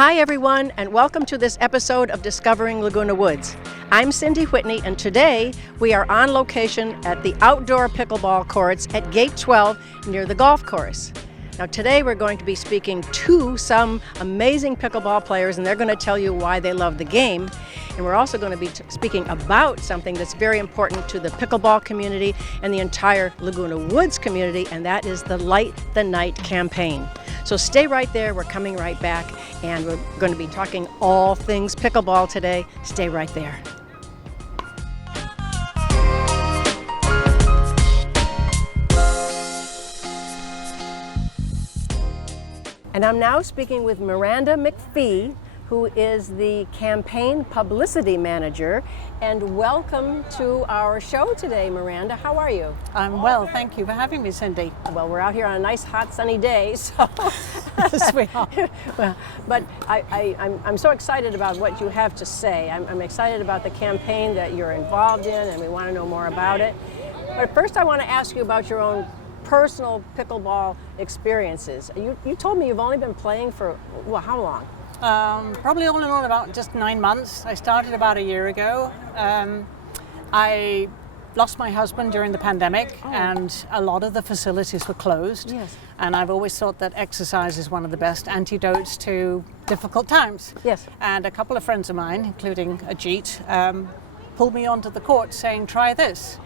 Hi everyone, and welcome to this episode of Discovering Laguna Woods. I'm Cindy Whitney, and today we are on location at the outdoor pickleball courts at Gate 12 near the golf course. Now today we're going to be speaking to some amazing pickleball players, and they're going to tell you why they love the game. And we're also going to be speaking about something that's very important to the pickleball community and the entire Laguna Woods community, and that is the Light the Night campaign. So stay right there, we're coming right back, and we're going to be talking all things pickleball today. Stay right there. And I'm now speaking with Miranda McPhee, who is the campaign publicity manager. And welcome to our show today, Miranda. How are you? I'm well, thank you for having me, Cindy. Well, we're out here on a nice, hot, sunny day, so. Yes, we are. Well, but I'm so excited about what you have to say. I'm excited about the campaign that you're involved in, and we want to know more about it. But first, I want to ask you about your own personal pickleball experiences. You told me you've only been playing for, well, how long? Probably all in all about just 9 months. I started about a year ago. I lost my husband during the pandemic, and a lot of the facilities were closed. Yes. And I've always thought that exercise is one of the best antidotes to difficult times. Yes. And a couple of friends of mine, including AJIT, pulled me onto the court saying, try this.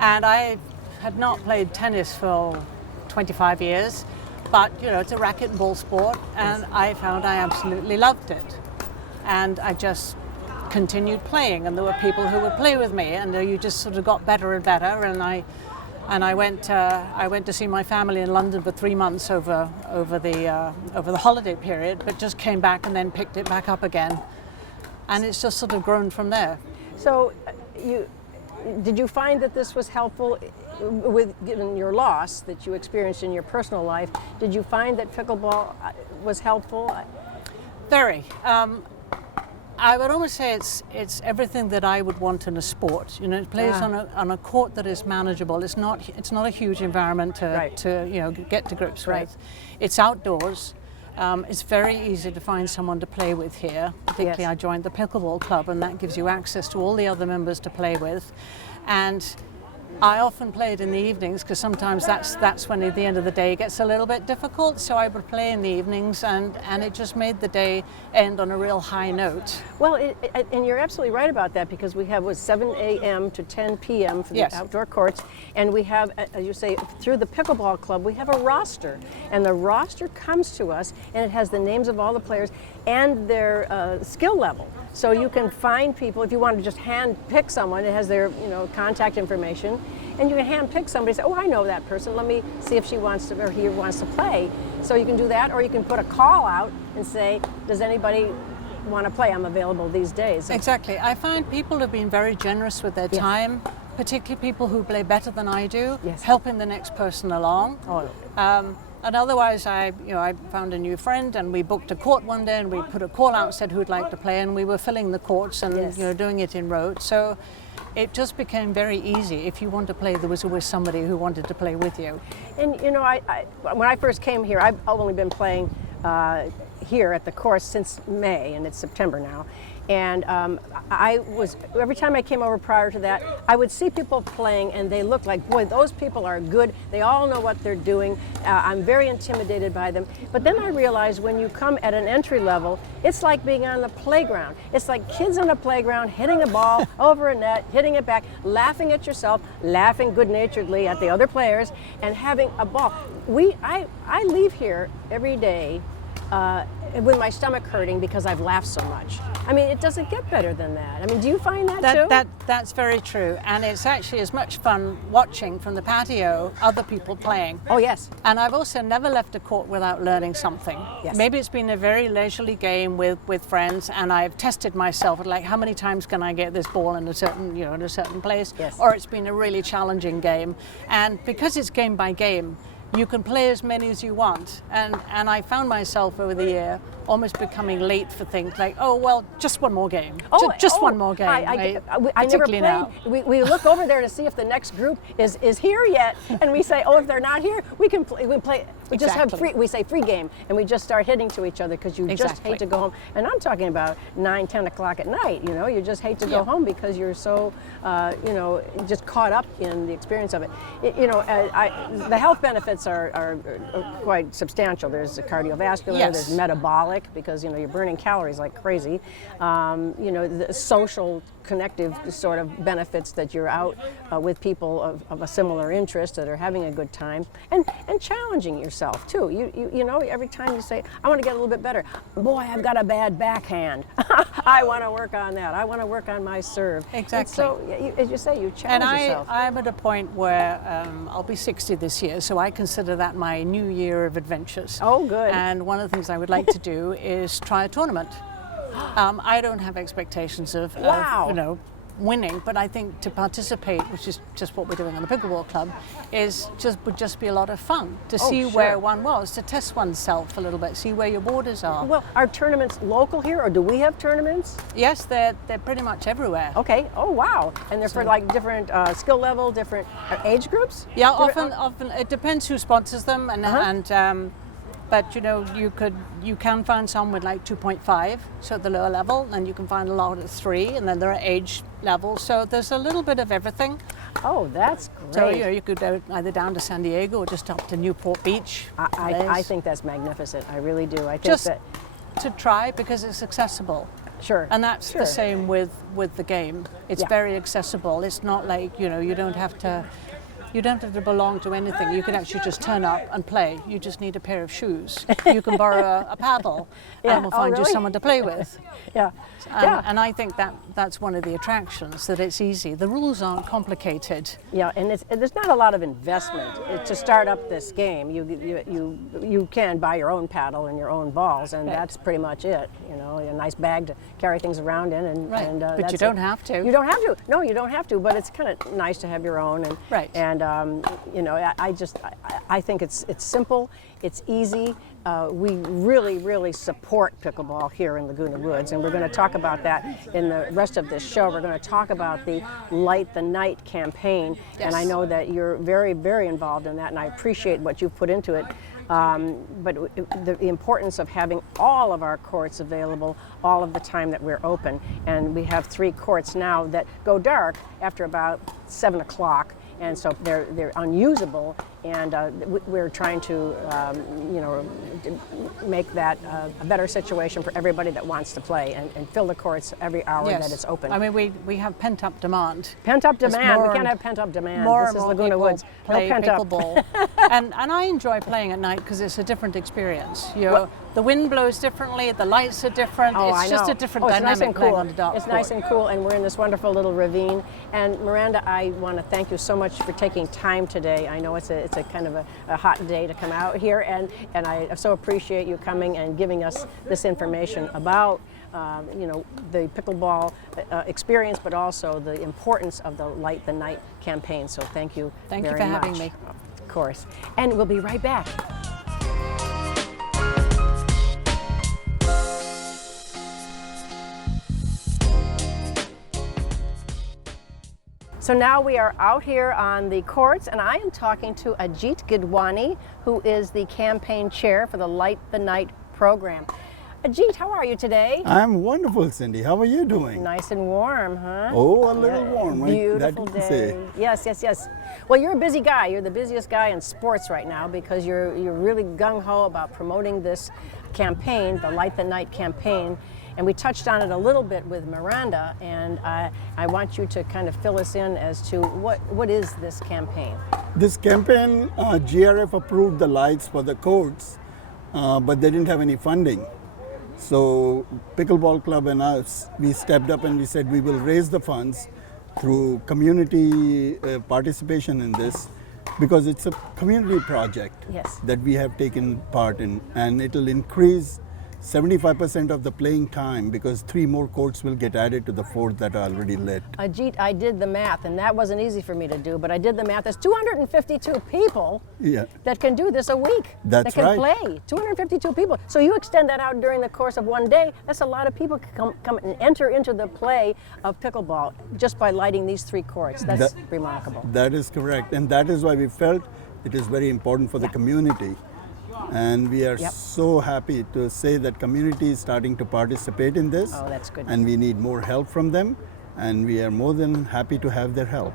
And I had not played tennis for 25 years. But, you know, it's a racket and ball sport, and I found I absolutely loved it. And I just continued playing, and there were people who would play with me, and you just sort of got better and better. And I went to see my family in London for 3 months over the holiday period, but just came back and then picked it back up again. And it's just sort of grown from there. So did you find that this was helpful given your loss that you experienced in your personal life? Did you find that pickleball was helpful? Very. I would almost say it's everything that I would want in a sport. You know, it plays on a court that is manageable. It's not a huge environment to get to grips with. It's outdoors. It's very easy to find someone to play with here. Particularly, yes. I joined the pickleball club, and that gives you access to all the other members to play with. And I often played in the evenings because sometimes that's when at the end of the day it gets a little bit difficult. So I would play in the evenings, and it just made the day end on a real high note. Well, and you're absolutely right about that, because we have 7 a.m. to 10 p.m. for the outdoor courts, and we have, as you say, through the pickleball club, we have a roster, and the roster comes to us, and it has the names of all the players and their skill level. So you can find people, if you want to just hand pick someone, it has their contact information, and you can hand pick somebody, say, oh, I know that person, let me see if she wants to, or he wants to play. So you can do that, or you can put a call out and say, does anybody want to play? I'm available these days. Exactly. I find people have been very generous with their time, particularly people who play better than I do, helping the next person along. And otherwise, I found a new friend, and we booked a court one day, and we put a call out, said who'd like to play, and we were filling the courts and doing it in rows. So it just became very easy. If you want to play, there was always somebody who wanted to play with you. And when I first came here, I've only been playing here at the course since May, and it's September now. And every time I came over prior to that, I would see people playing, and they looked like, boy, those people are good. They all know what they're doing. I'm very intimidated by them. But then I realized when you come at an entry level, it's like being on the playground. It's like kids on a playground hitting a ball over a net, hitting it back, laughing at yourself, laughing good-naturedly at the other players, and having a ball. I leave here every day with my stomach hurting because I've laughed so much. I mean, it doesn't get better than that. I mean, do you find that too? That's very true. And it's actually as much fun watching from the patio other people playing. Oh, yes. And I've also never left a court without learning something. Yes. Maybe it's been a very leisurely game with friends, and I've tested myself at like, how many times can I get this ball in a certain place? Yes. Or it's been a really challenging game. And because it's game by game, you can play as many as you want. And I found myself over the year almost becoming late for things like, oh, well, just one more game. Just one more game. I never played. Now. We look over there to see if the next group is here yet, and we say, oh, if they're not here, we can play. We just have free. We say free game, and we just start hitting to each other because you just hate to go home. And I'm talking about 9, 10 o'clock at night. You know, you just hate to go home because you're so, just caught up in the experience of it. The health benefits are quite substantial. There's the cardiovascular, there's metabolic, because you're burning calories like crazy. The social connective sort of benefits that you're out with people of a similar interest that are having a good time, and challenging yourself too. You know, every time you say, I want to get a little bit better. Boy, I've got a bad backhand. I want to work on that. I want to work on my serve. Exactly. And so, as you say, you challenge yourself. And I'm at a point where I'll be 60 this year, so I consider that my new year of adventures. Oh, good. And one of the things I would like to do is try a tournament. I don't have expectations of winning, but I think to participate, which is just what we're doing on the pickleball club, would just be a lot of fun to see where one was, to test oneself a little bit, see where your borders are. Well, are tournaments local here, or do we have tournaments? Yes, they're pretty much everywhere. Okay. Oh, wow. And they're for like different skill level, different age groups? Yeah, often it depends who sponsors them, but you can find some with like 2.5, so at the lower level, and you can find a lot at 3, and then there are age levels. So there's a little bit of everything. Oh, that's great. So you could go either down to San Diego or just up to Newport Beach. I think that's magnificent. I really do. I think just that to try, because it's accessible. Sure. And that's the same with the game. It's very accessible. It's not like you don't have to. You don't have to belong to anything. You can actually just turn up and play. You just need a pair of shoes. You can borrow a paddle, and we'll find you someone to play with. And I think that's one of the attractions, that it's easy. The rules aren't complicated. Yeah, and there's not a lot of investment to start up this game. You can buy your own paddle and your own balls, and that's pretty much it. A nice bag to carry things around in, but you don't have to. You don't have to. No, you don't have to. But it's kind of nice to have your own. And I think it's simple, it's easy. We really, really support pickleball here in Laguna Woods, and we're going to talk about that in the rest of this show. We're going to talk about the Light the Night campaign, and I know that you're very, very involved in that, and I appreciate what you've put into it. But the importance of having all of our courts available all of the time that we're open, and we have 3 courts now that go dark after about 7 o'clock. And so they're unusable, and we're trying to make that a better situation for everybody that wants to play, and fill the courts every hour that it's open. I mean, we have pent-up demand. Pent-up demand. We can't have pent-up demand. This is Laguna Woods. Play no pickleball. and I enjoy playing at night because it's a different experience. The wind blows differently, the lights are different. It's just a different dynamic playing on the dark court. It's nice and cool, and we're in this wonderful little ravine. And Miranda, I want to thank you so much for taking time today. I know it's a kind of a hot day to come out here, and I so appreciate you coming and giving us this information about the pickleball experience, but also the importance of the Light the Night campaign. So thank you very much. Thank you for having me. Of course. And we'll be right back. So now we are out here on the courts, and I am talking to AJIT GIDWANY, who is the campaign chair for the Light the Night program. AJIT, how are you today? I'm wonderful, Cindy. How are you doing? Nice and warm, huh? Oh, a little warm, right? Beautiful day. Yes, yes, yes. Well, you're a busy guy. You're the busiest guy in sports right now, because you're really gung-ho about promoting this campaign, the Light the Night campaign. And we touched on it a little bit with Miranda, and I want you to kind of fill us in as to what is this campaign? This campaign, GRF approved the lights for the courts, but they didn't have any funding. So Pickleball Club and us, we stepped up and we said we will raise the funds through community participation in this, because it's a community project that we have taken part in, and it will increase 75% of the playing time, because 3 more courts will get added to the 4 that are already lit. Ajit, I did the math, and that wasn't easy for me to do, but I did the math. There's 252 people Yeah. that can do this a week. That's that can right. play. 252 people. So you extend that out during the course of one day. That's a lot of people can come and enter into the play of pickleball just by lighting these 3 courts. That's remarkable. That is correct, and that is why we felt it is very important for the community. And we are so happy to say that community is starting to participate in this. Oh, that's good. And we need more help from them, and we are more than happy to have their help.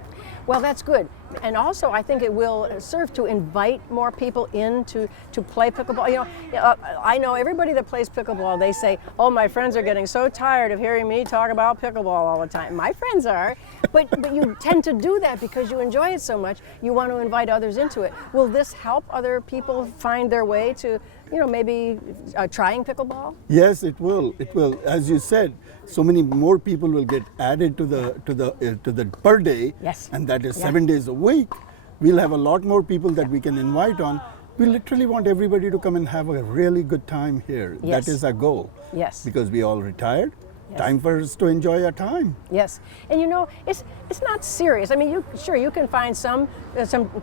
Well, that's good. And also, I think it will serve to invite more people in to play pickleball. You know, I know everybody that plays pickleball, they say, oh, my friends are getting so tired of hearing me talk about pickleball all the time. My friends are, but you tend to do that because you enjoy it so much. You want to invite others into it. Will this help other people find their way to, you know, maybe trying pickleball? Yes, it will. It will. As you said, so many more people will get added to the per day. Yes. And that is 7 days a week. We'll have a lot more people that we can invite on. We literally want everybody to come and have a really good time here. Yes. That is our goal. Yes. Because we all retired. Yes. Time for us to enjoy our time. Yes, and you know, it's not serious. I mean, you can find some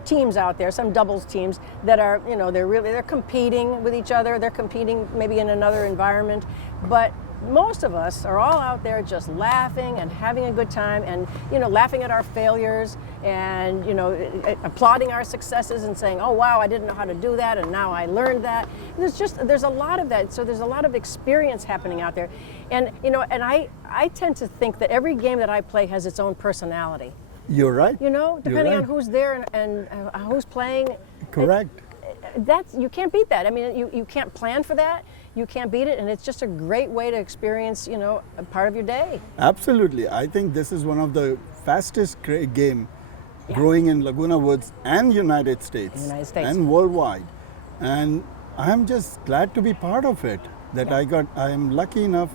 teams out there, some doubles teams that are, you know, they're competing with each other. They're competing maybe in another environment, but most of us are all out there just laughing and having a good time, and you know, laughing at our failures, and you know, applauding our successes and saying, oh wow, I didn't know how to do that and now I learned that. There's a lot of that. So there's a lot of experience happening out there, and you know, and I tend to think that every game that I play has its own personality. You're right. You know, depending You're on right. who's there and who's playing. Correct. That's, you can't beat that. I mean, you can't plan for that. You can't beat it, and it's just a great way to experience, you know, a part of your day. Absolutely. I think this is one of the fastest game growing in Laguna Woods and United States, and worldwide. And I'm just glad to be part of it. That I am lucky enough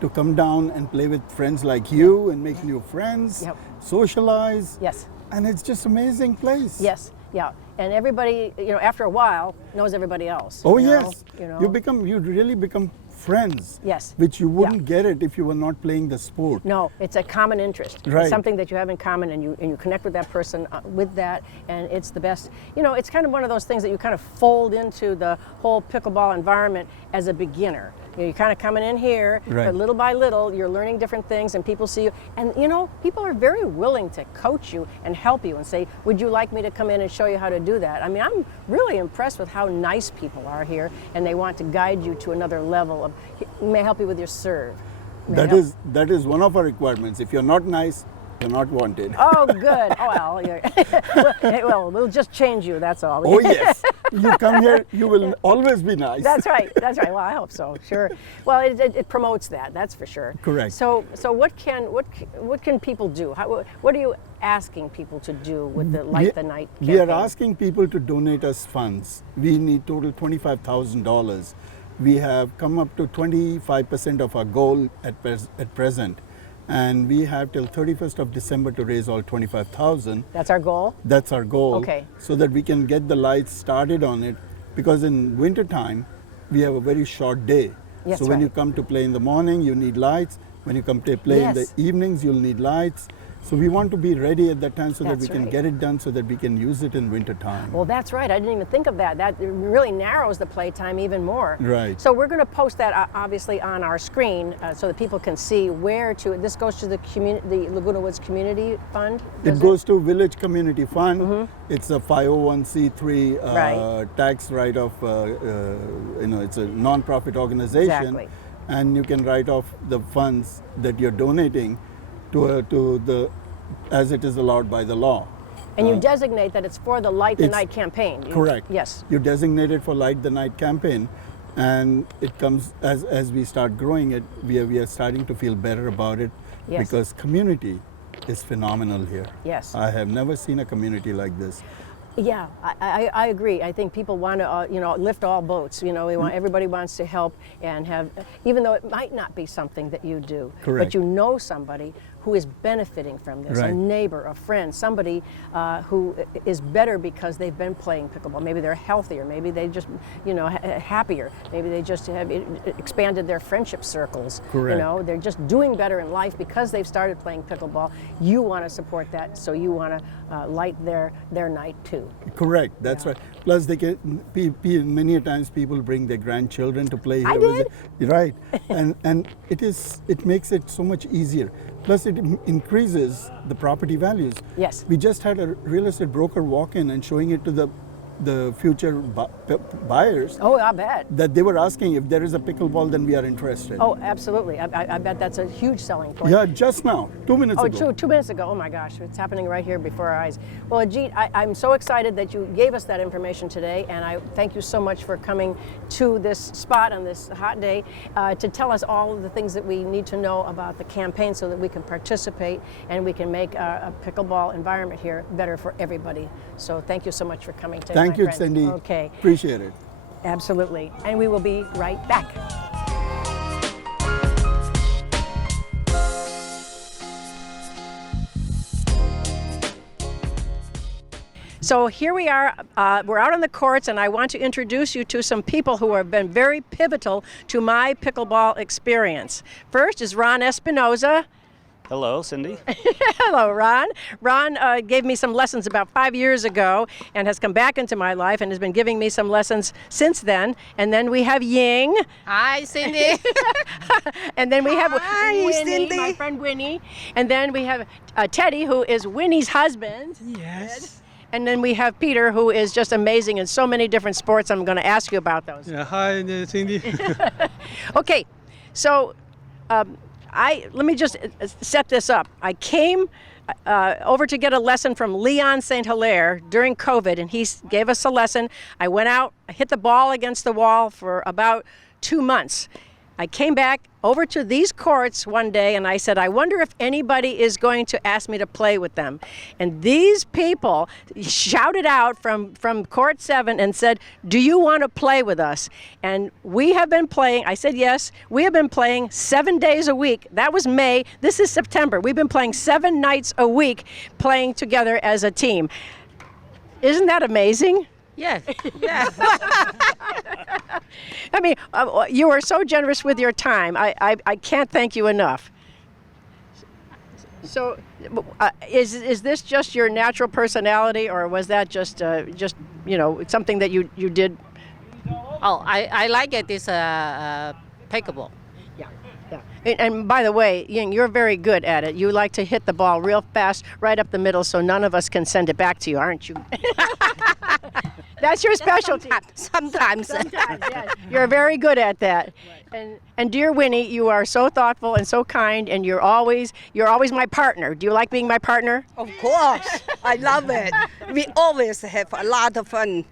to come down and play with friends like you and make new friends, socialize. Yes. And it's just amazing place. Yes. Yeah. And everybody, you know, after a while, knows everybody else. Oh, you know? yes. You know? You really become friends. Yes. Which you wouldn't get it if you were not playing the sport. No, it's a common interest. Right. It's something that you have in common, and you connect with that person with that, and it's the best. You know, it's kind of one of those things that you kind of fold into the whole pickleball environment as a beginner. You know, you're kind of coming in here, but little by little, you're learning different things, and people see you. And you know, people are very willing to coach you and help you and say, would you like me to come in and show you how to do that? I mean, I'm really impressed with how nice people are here, and they want to guide you to another level of, may help you with your serve. That is one of our requirements. If you're not nice, you're not wanted. Oh, good. Oh, well, well, we'll just change you, that's all. Oh, yes. You come here, you will always be nice. That's right. That's right. Well, I hope so. Sure. Well, it promotes that. That's for sure. Correct. So what can people do? What are you asking people to do with the Light the Night campaign? We are asking people to donate us funds. We need total $25,000. We have come up to 25% of our goal at present. And we have till 31st of December to raise all 25,000. That's our goal? That's our goal. Okay. So that we can get the lights started on it, because in winter time, we have a very short day. Yes, so when you come to play in the morning, you need lights. When you come to play in the evenings, you'll need lights. So we want to be ready at that time so that we can get it done so that we can use it in winter time. Well, that's right. I didn't even think of that. That really narrows the play time even more. Right. So we're going to post that obviously on our screen so that people can see where to. This goes to the Laguna Woods Community Fund. It goes to Village Community Fund. It's a 501c3 tax write-off. You know, it's a non-profit organization, and you can write off the funds that you're donating to the, as it is allowed by the law. And you designate that it's for the Light the Night campaign. Correct. Yes. You designate it for Light the Night campaign, and it comes as we start growing it. We are starting to feel better about it because community is phenomenal here. Yes. I have never seen a community like this. Yeah, I agree. I think people want to, you know, lift all boats. You know, everybody wants to help and have, even though it might not be something that you do, but you know somebody who is benefiting from this, a Right. neighbor, a friend, somebody who is better because they've been playing pickleball. Maybe they're healthier, maybe they just, happier, maybe they just have expanded their friendship circles. Correct. They're just doing better in life because they've started playing pickleball. You want to support that, so you want to light their night too. Correct. That's right. Plus, they can. Many a times people bring their grandchildren to play here. I with did. it. Right. and it makes it so much easier. Plus, it increases the property values. Yes. We just had a real estate broker walk in and showing it to the future buyers Oh, I bet. that they were asking if there is a pickleball, then we are interested. Oh, absolutely. I bet that's a huge selling point. Yeah, just now, 2 minutes Oh, ago. 2 minutes ago. Oh my gosh, it's happening right here before our eyes. Well, Ajit, I'm so excited that you gave us that information today, and I thank you so much for coming to this spot on this hot day to tell us all of the things that we need to know about the campaign so that we can participate and we can make a pickleball environment here better for everybody. So thank you so much for coming today. Thank my you, friend. Cindy. Okay, Appreciate it. absolutely. And we will be right back. So here we are, we're out on the courts, and I want to introduce you to some people who have been very pivotal to my pickleball experience. First is Ron Espinosa. Hello, Cindy. Hello, Ron. Ron gave me some lessons about 5 years ago and has come back into my life and has been giving me some lessons since then. And then we have Ying. Hi, Cindy. And then we have Hi, Winnie, Cindy. my friend Winnie. And then we have Teddy, who is Winnie's husband. Yes. And then we have Peter, who is just amazing in so many different sports. I'm going to ask you about those. Yeah, hi, Cindy. Okay, so let me just set this up. I came over to get a lesson from Leon St. Hilaire during COVID, and he gave us a lesson. I went out, I hit the ball against the wall for about 2 months. I came back over to these courts one day and I said, I wonder if anybody is going to ask me to play with them. And these people shouted out from court 7 and said, do you want to play with us? And we have been playing. I said yes. We have been playing 7 days a week. That was May. This is September. We've been playing 7 nights a week, playing together as a team. Isn't that amazing? Yes. Yeah. I mean, you are so generous with your time. I can't thank you enough. So, is this just your natural personality, or was that just something that you did? Oh, I like it. It's pickleball. Yeah. And by the way, Ying, you're very good at it. You like to hit the ball real fast, right up the middle, so none of us can send it back to you, aren't you? That's your specialty. Sometimes. Sometimes, yes. You're very good at that. And dear Winnie, you are so thoughtful and so kind, and you're always my partner. Do you like being my partner? Of course, I love it. We always have a lot of fun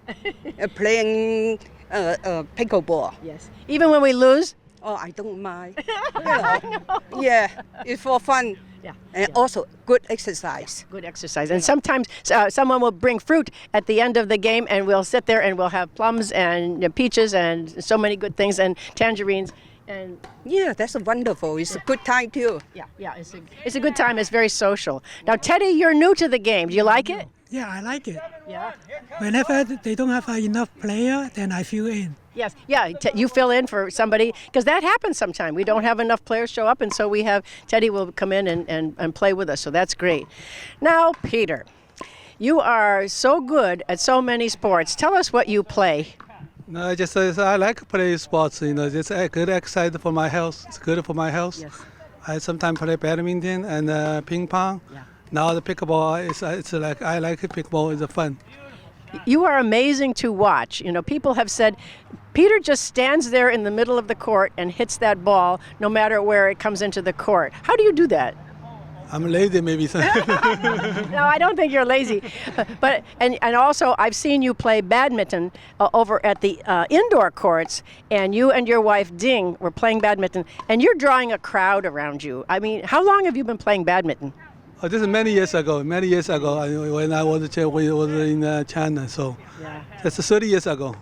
playing pickleball. Yes. Even when we lose? Oh, I don't mind. Yeah, it's for fun. Yeah. And also good exercise. Good exercise. And sometimes someone will bring fruit at the end of the game, and we'll sit there and we'll have plums and peaches and so many good things and tangerines. And Yeah, that's wonderful. It's a good time too. yeah, it's a good time. It's very social. Now, Teddy, you're new to the game. Do you like it? Yeah, I like it. Yeah. Whenever they don't have enough player, then I fill in. Yes. Yeah. You fill in for somebody, because that happens sometime. We don't have enough players show up, and so we have Teddy will come in and play with us. So that's great. Now, Peter, you are so good at so many sports. Tell us what you play. No, I like to play sports. It's a good exercise for my health. It's good for my health. Yes. I sometimes play badminton and ping pong. Yeah. Now the pickleball it's like I like pickleball. It's fun. You are amazing to watch. People have said, Peter just stands there in the middle of the court and hits that ball no matter where it comes into the court. How do you do that? I'm lazy maybe. No, I don't think you're lazy. But and also I've seen you play badminton over at the indoor courts, and you and your wife Ding were playing badminton, and you're drawing a crowd around you. I mean, how long have you been playing badminton? Oh, this is many years ago. Many years ago when I was in China. So Yeah. that's 30 years ago.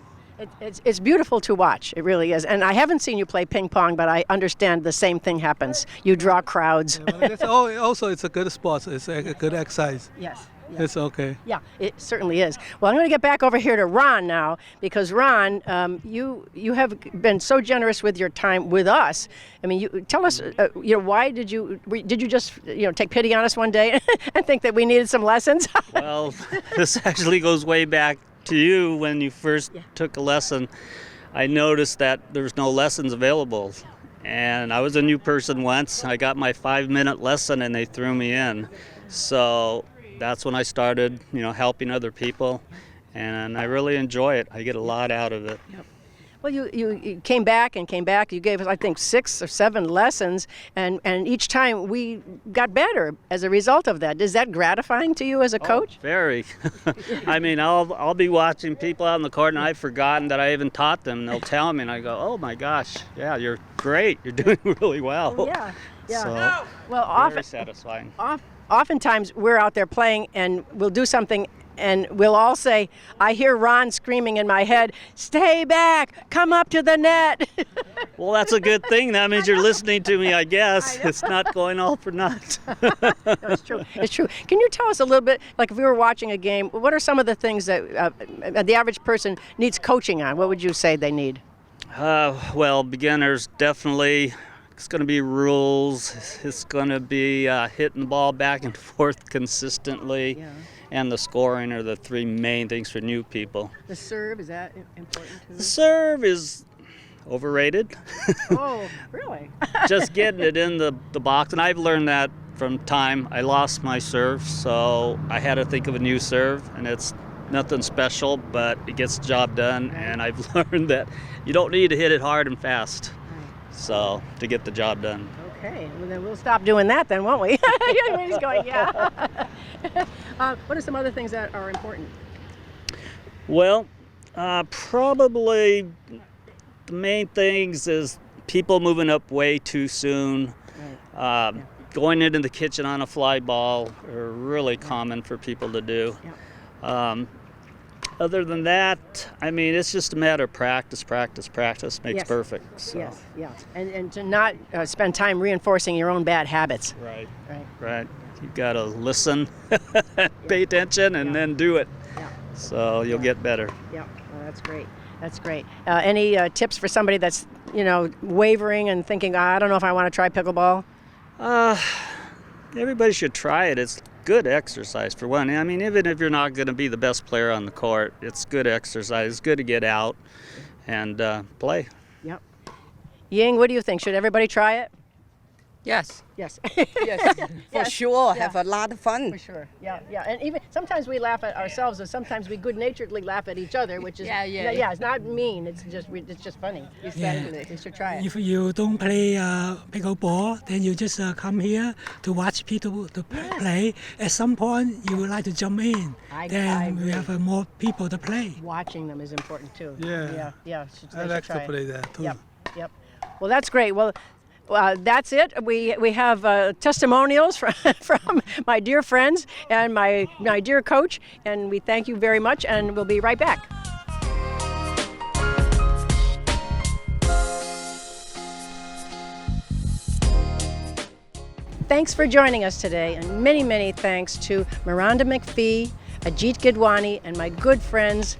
It's beautiful to watch. It really is. And I haven't seen you play ping pong, but I understand the same thing happens. You draw crowds. Also, it's a good sport. It's a good exercise. Yes. It's okay. Yeah, it certainly is. Well, I'm going to get back over here to Ron now, because Ron, you have been so generous with your time with us. I mean, you tell us, why did you just take pity on us one day and think that we needed some lessons? Well, this actually goes way back to you when you first took a lesson. I noticed that there's no lessons available, and I was a new person once. I got my 5-minute lesson, and they threw me in. So that's when I started, helping other people, and I really enjoy it. I get a lot out of it. Yep. Well, you came back. You gave us, I think, 6 or 7 lessons, and each time we got better as a result of that. Is that gratifying to you as a coach? Very. I mean, I'll be watching people out in the court, and I've forgotten that I even taught them. And they'll tell me, and I go, "Oh my gosh, yeah, you're great. You're doing really well." Oh, yeah. So, well, very satisfying. Oftentimes we're out there playing, and we'll do something, and we'll all say, I hear Ron screaming in my head, "Stay back, come up to the net." Well, that's a good thing. That means you're listening to me, I guess. It's not going all for naught. No, it's true. It's true. Can you tell us a little bit, like if we were watching a game, what are some of the things that the average person needs coaching on? What would you say they need? Well, beginners definitely. It's going to be rules. It's going to be hitting the ball back and forth consistently. Yeah. And the scoring are the 3 main things for new people. The serve, is that important too? The serve is overrated. Oh, really? Just getting it in the box. And I've learned that from time. I lost my serve, so I had to think of a new serve. And it's nothing special, but it gets the job done. And I've learned that you don't need to hit it hard and fast. So, to get the job done. Okay, well then we'll stop doing that then, won't we? He's going, yeah. What are some other things that are important? Well, probably the main things is people moving up way too soon. Right. Going into the kitchen on a fly ball are really common for people to do. Yeah. Other than that, I mean, it's just a matter of practice makes perfect. So. Yes, yeah. And to not spend time reinforcing your own bad habits. Right. You've got to listen, pay attention, and then do it. Yeah. So you'll get better. Yeah, well, that's great. Any tips for somebody that's, wavering and thinking, I don't know if I want to try pickleball? Everybody should try it. It's good exercise for one. I mean, even if you're not going to be the best player on the court, it's good exercise. It's good to get out and play. Yep. Ying, what do you think? Should everybody try it? Yes. Yes. Yes, for sure. Yeah. Have a lot of fun. For sure. Yeah. And even sometimes we laugh at ourselves, and sometimes we good-naturedly laugh at each other, which is it's not mean. It's just funny. Exactly. You should try it. If you don't play pickleball, then you just come here to watch people to play. At some point, you would like to jump in. Then we have more people to play. Watching them is important too. Yeah. I like to play that too. Yep. Well, that's great. Well, that's it. We have testimonials from my dear friends and my dear coach, and we thank you very much, and we'll be right back. Thanks for joining us today, and many, many thanks to Miranda McPhee, AJIT GIDWANY, and my good friends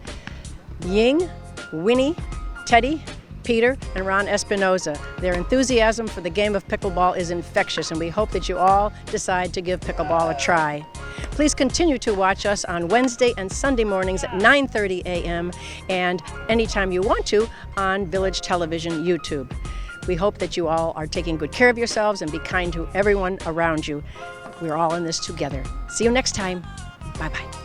Ying, Winnie, Teddy, Peter, and Ron Espinosa. Their enthusiasm for the game of pickleball is infectious, and we hope that you all decide to give pickleball a try. Please continue to watch us on Wednesday and Sunday mornings at 9:30 a.m. and anytime you want to on Village Television YouTube. We hope that you all are taking good care of yourselves and be kind to everyone around you. We're all in this together. See you next time. Bye-bye.